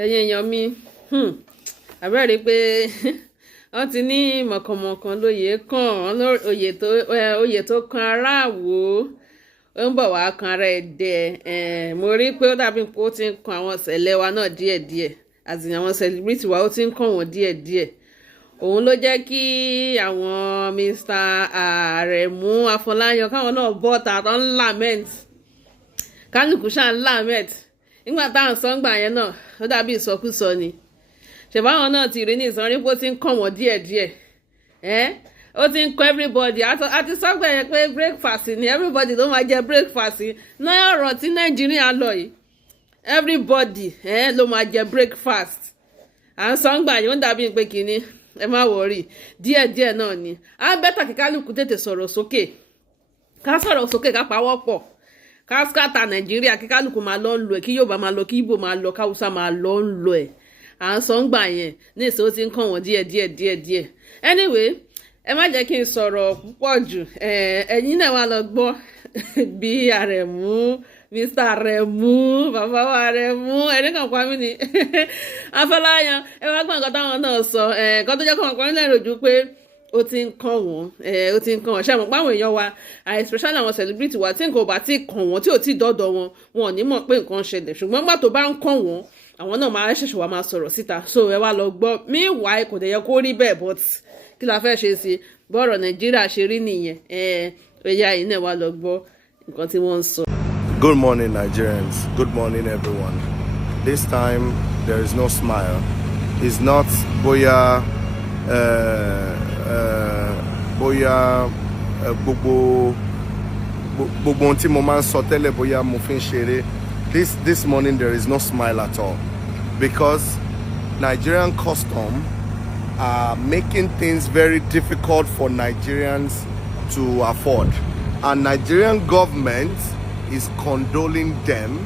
ẹ̀yin èèyàn mi àbẹ́rẹ́ pé wọ́n ti ní mọ̀kànmọ̀kàn lóye kàn oyè tó kan aráàwọ̀ ó ń bọ̀ wá kan ara ẹ̀dẹ̀ mo rí pé ó dàbí pé ó ti ń kan àwọn ṣẹlẹ̀ wa náà díẹ̀díẹ̀ àti àwọn celebrity wa ó ti ń kàn wọ́n díẹ̀díẹ̀ òun ló jẹ́ kí àwọn Mr. Aremu Afolayan káwọn náà bọ́ ta tó ń lament kálukú ṣáà ń lament nígbà táwọn sọ́ngbà yẹn náà ó dàbí ìsọkúsọ ni ṣèbáwọn náà ti rí ní ìsanrí pé ó ti ń kàn wọ́n díẹ̀díẹ̀ ó ti ń kọ́ everybody àti sọ́gbà yẹn pé breakfast ni everybody ló máa jẹ breakfast náà ọ̀rọ̀ tí Nàìjíríà lọ yìí everybody ló máa jẹ breakfast à ń sọ́ngbà yẹn ó dàbí pé kínní ẹ má wọrí díẹ̀díẹ̀ náà ni á bẹ́tà kí kálukú tètè sọ̀rọ̀ sókè ká sọ̀rọ̀ sókè ká pawọ́pọ̀ ká skata Nàìjíríà kí kálukú máa lọ ń lo ẹ̀ kí Yorùbá máa lọ kí Ìgbò máa lọ káwùsá máa lọ ń lo ẹ̀ à ń sọ ń gbà yẹn ní ìṣó tí ń kàn wọ́n díẹ̀díẹ̀ anyway ẹ má jẹ́ kí n sọ̀rọ̀ púpọ̀ jù ẹ̀yin náà wá lọ gbọ́ bí Aremu Mr. Aremu bàbá wa Aremu ẹni kan pa mí ni Afọláyan ẹ wá gbọ́ nǹkan táwọn náà sọ nǹkan tó jẹ́ kó wọn pa mí lẹ́rù ojú pé ó ti ń kàn wọ́n ṣe àmọ́ páwọn èèyàn wa especially àwọn celebrity wa tí nǹkan ò bá ti kàn wọ́n tí ò tí dọ́dọ̀ wọn wọn ò ní mọ̀ pé nǹkan ṣẹlẹ̀ ṣùgbọ́n gbà tó bá ń kàn wọ́n àwọn náà máa ṣẹ̀ṣẹ̀ wá máa sọ̀rọ̀ síta so ẹ wá lọ gbọ́ meanwhile kò dẹ̀ yẹ kó rí bẹ́ẹ̀ but kí la fẹ́ ṣe sí bọ́ọ̀rọ̀ Nàìjíríà ṣe rí nìyẹn ẹ̀yà yìí náà wá lọ gbọ́ nǹkan tí wọ́n ń sọ. Good morning, Nigerians. Good morning, everyone. This time there is no smile. It's not bóyá gbogbo ohun tí mo máa ń sọ tẹ́lẹ̀ bóyá mo fi ń ṣeré. This morning there is no smile at all because Nigerian custom are making things very difficult for Nigerians to afford, and Nigerian government is condoling them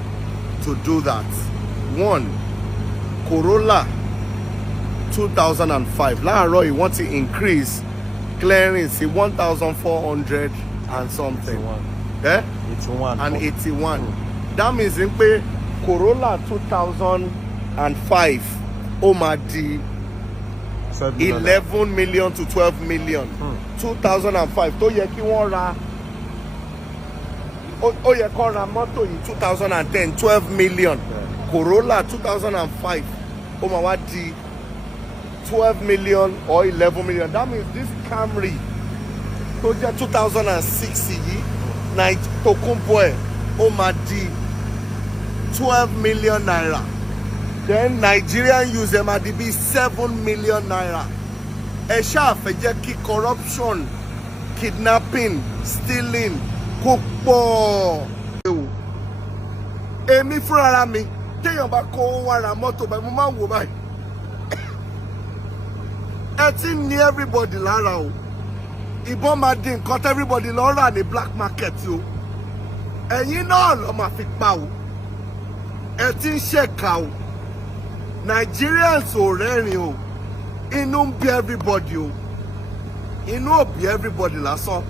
to do that. One, Corolla 2005 láàárọ̀ yìí wọ́n ti increase clearing sí 1,400 and something. 81 and 81. That means in pé Corolla 2005 ó máa di 11 million to 12 million. 2005 tó yẹ kí wọ́n ra ó yẹ kó ra mọ́tò yìí 2010 12 million. Corolla 2005 ó máa wá di 12 million or 11 million. That means this Camry tó jẹ́ 2006 yìí Tokunbo ẹ̀ ó máa di 12 million naira. Then Nigerian use them at the 7 million naira. Ẹ ṣáà fẹ́ jẹ́ kí corruption, kidnapping, stealing kó pọ̀. Èmi fúnra mi téèyàn bá kó wá ra mọ́tò báyìí mo máa ń wò báyìí. Ẹ ti ní everybody lára o. Ìbọn máa di nǹkan tí everybody lọ rà ní black market o. Ẹ̀yin náà lọ máa fi pa o. Ẹ ti ń ṣèkà o. Nigerians ò rẹ́rìn o. Inú ń bí everybody o. Inú ò bí everybody lásán.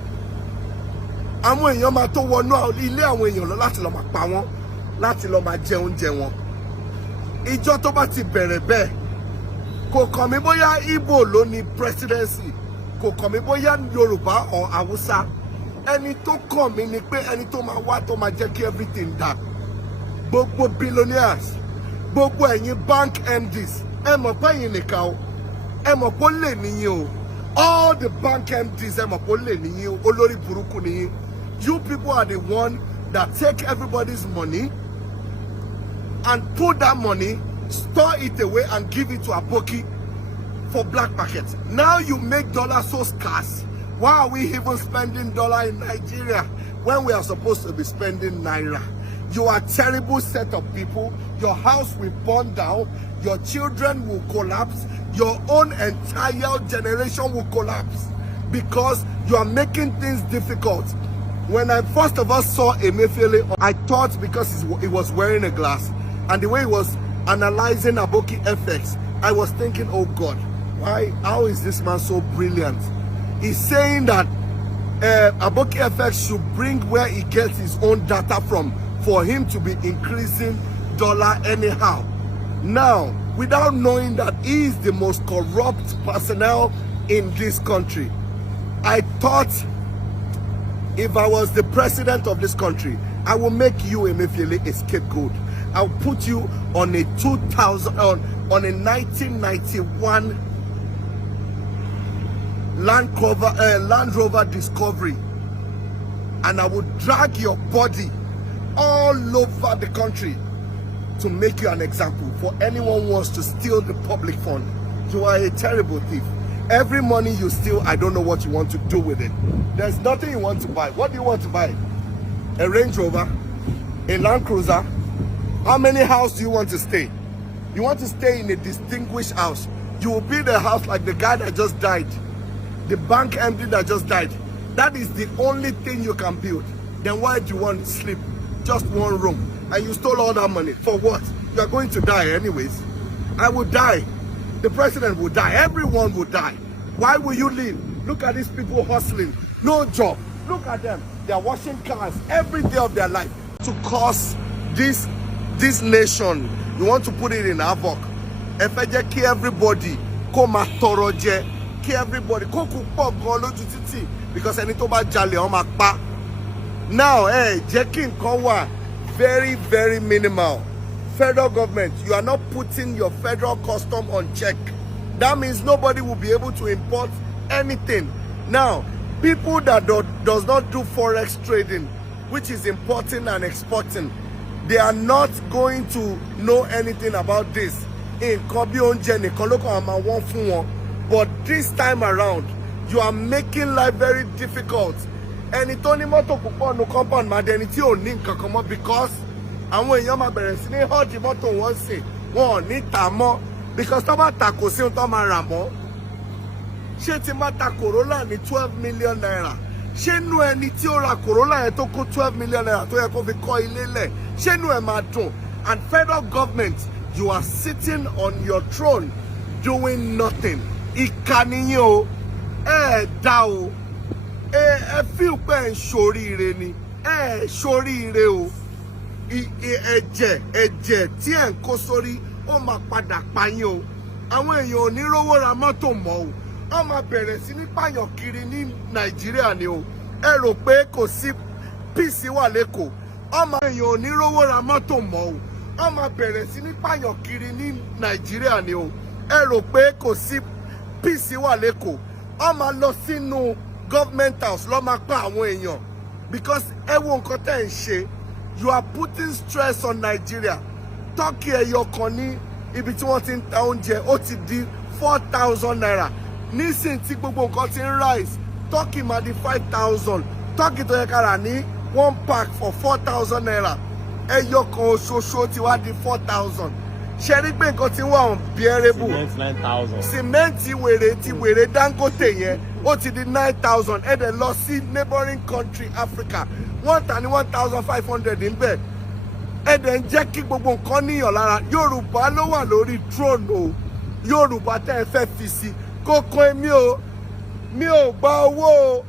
Àwọn èèyàn máa tó wọnú ilé àwọn èèyàn lọ láti lọ máa pa wọ́n, láti lọ máa jẹ oúnjẹ wọn. Ìjọ tó bá ti bẹ̀rẹ̀ bẹ́ẹ̀, kò kàn mí bóyá Igbo ló ní presidency, kò kàn mí bóyá Yorùbá or Hausa. Ẹni tó kàn mí ni pé ẹni tó máa wá tó máa jẹ́ kí everything dà. Gbogbo billionaires, gbogbo ẹ̀yin bank MDs, ẹ mọ̀ pé ẹ̀yin nìkan o, ẹ mọ̀ pé ó lè níyìn o. All the bank MDs, ẹ mọ̀ pé ó lè níyìn o, olórí burúkú níyìn. You people are the one that take everybody's money and put that money, store it away and give it to Aboki for black market. Now you make dollar so scarce. Why are we even spending dollar in Nigeria when we are supposed to be spending naira? You are a terrible set of people. Your house will burn down. Your children will collapse. Your own entire generation will collapse because you are making things difficult. When I first of all saw Emefiele, I thought because he was wearing a glass and the way he was analyzing Aboki FX, I was thinking, oh God, how is this man so brilliant? He's saying that Aboki FX should bring where he gets his own data from for him to be increasing dollar anyhow. Now, without knowing that he is the most corrupt personnel in this country, I thought if I was the president of this country, I will make you, Emefiele, a scapegoat. I'll put you on a 1991 Land Rover Discovery, and I would drag your body all over the country to make you an example for anyone who wants to steal the public fund. You are a terrible thief. Every money you steal, I don't know what you want to do with it. There's nothing you want to buy. What do you want to buy? A Range Rover? A Land Cruiser? How many houses do you want to stay? You want to stay in a distinguished house. You will build a house like the guy that just died. The bank MD that just died. That is the only thing you can build. Then why do you want to sleep? Just one room. And you stole all that money. For what? You are going to die anyways. I will die. The president will die. Everyone will die. Why will you live? Look at these people hustling. No job. Look at them. They are washing cars every day of their life to cause this nation. You want to put it in havoc. Kí everybody kó máa tọrọ jẹ. Kí everybody kó kú pọ̀ gan lójú títì because ẹni tó bá jalè ó máa pa. Now, jẹ́ kí nǹkan wà very, very minimal. Federal government, you are not putting your federal custom on check. That means nobody will be able to import anything. Now, people that does not do forex trading, which is importing and exporting, they are not going to know anything about this. But this time around, you are making life very difficult. And it's only moto no compound madeni ò ní nǹkan kan mọ́ because àwọn èèyàn máa bẹ̀rẹ̀ sí ní họ́ọ̀dì mọ́tò wọn sì wọn ò ní tà mọ́ because tó bá tà kò sí ohun tó máa rà mọ́. Ṣé tí má ta Corolla ní 12 million naira? Ṣé inú ẹni tí ó ra Corolla yẹn tó kó 12 million naira tó yẹ kó fi kọ́ ilé lẹ̀? Ṣé inú ẹ̀ máa dùn? And federal government, you are sitting on your throne doing nothing. Ìkànnì o, dá o. Ẹ feel pé ẹ ń ṣoríire ni. Ẹ ṣoríire o. Ẹ̀jẹ̀ tí ẹ̀ ń kó sórí ó máa padà pa yín o. Àwọn èèyàn ò ní rówó ra mọ́tò mọ́ o. Ó máa bẹ̀rẹ̀ sí ní pààyàn kiri ní Nàìjíríà ni o. Ẹ rò pé kò sí peace wà lẹ́kọ̀ọ́. Àwọn èèyàn ò ní rówó ra mọ́tò mọ́ o. Ó máa bẹ̀rẹ̀ sí ní pààyàn kiri ní Nàìjíríà ni o. Ẹ rò pé kò sí peace wà lẹ́kọ̀ọ́. Ó máa lọ sínú government house ló máa pa àwọn èèyàn because ẹ wo nǹkan tẹ́ ń ṣe. You are putting stress on Nigeria. Turkey ẹyọ kan ní ibi tí wọ́n ti ń ta oúnjẹ ó ti di 4,000 naira. Nísìn tí gbogbo nǹkan ti ń rise, Turkey máa di 5,000. Turkey tó yẹ ká rà ní 1 pack for 4,000 naira. Ẹyọ kan oṣooṣù ti wá di 4,000. Ṣé rí pé nǹkan ti wà unbearable? Cement 9,000. Cement ti wèrè Dangote yẹn ó ti di 9,000. Ẹ dẹ̀ lọ sí neighboring country Africa. Wọ́n tà ní 1,500 níbẹ̀. Ẹ dẹ̀ ń jẹ́ kí gbogbo nǹkan níyàn lára. Yorùbá ló wà lórí throne o. Yorùbá tẹ́ ẹ fẹ́ fi sí. Kókó èmi o. Mi ò gba owó o.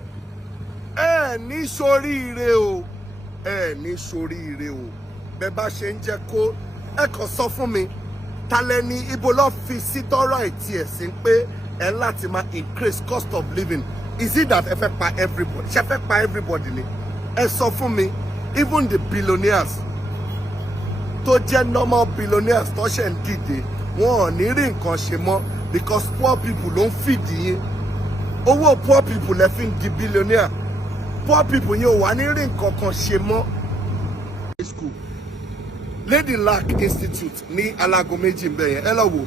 Ẹ ní ṣoríire o. Ẹ ní ṣoríire o. Bẹ́ẹ̀ bá ṣe ń jẹ́ kó ẹ kàn sọ fún mi. Ta lẹni ibo ló fi sí tọ́rọ̀ ìtì ẹ̀ sí pé ẹ láti máa increase cost of living. Is it that ẹ fẹ́ pa everybody? Ṣé ẹ fẹ́ pa everybody ni? Ẹ sọ fún mi. Even the billionaires tó jẹ́ normal billionaires tó ṣe ń dìde wọn ò ní rí nǹkan ṣe mọ́ because poor people ló ń fìdí yín. Owó poor people lẹ fi ń di billionaire. Poor people yẹn ò wá ní rí nǹkan kan ṣe mọ́. School Lady Luck Institute ní Alagomeji ńbẹ̀ yẹn ẹ lọ wò.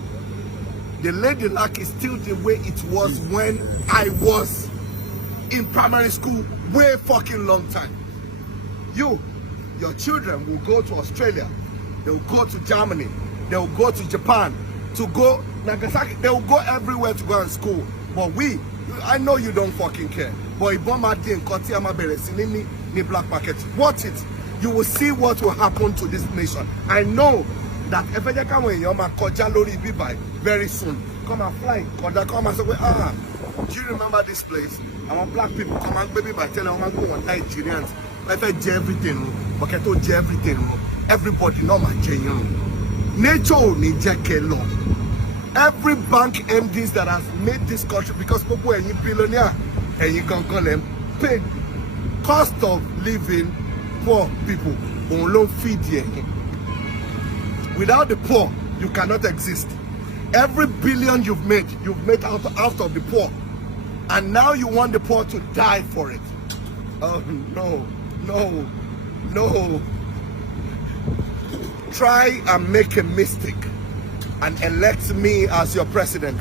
The Lady Luck is still the way it was when I was in primary school way fucking long time. Your children will go to Australia, they will go to Germany, they will go to Japan, to go Nagasaki, they will go everywhere to go to school. But I know you don't fucking care. But ni black market. Watch it. You will see what will happen to this nation. I know that if I come very soon, come and fly, come and say, do you remember this place? I want black people come and baby by tell them I'm going to Nigerians. If I do everything, but I told you everything, everybody know my genuine. nature ò ní jẹ́ kẹ́ lọ. Every bank MDs that has made this country, because gbogbo ẹ̀yin billionaire ẹ̀yin gangan lẹ pay cost of living poor people òun ló feed ẹ̀yin. Without the poor, you cannot exist. Every billion you've made out of the poor. And now you want the poor to die for it. Oh, no, no, no. Try and make a mistake and elect me as your president.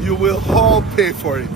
You will all pay for it.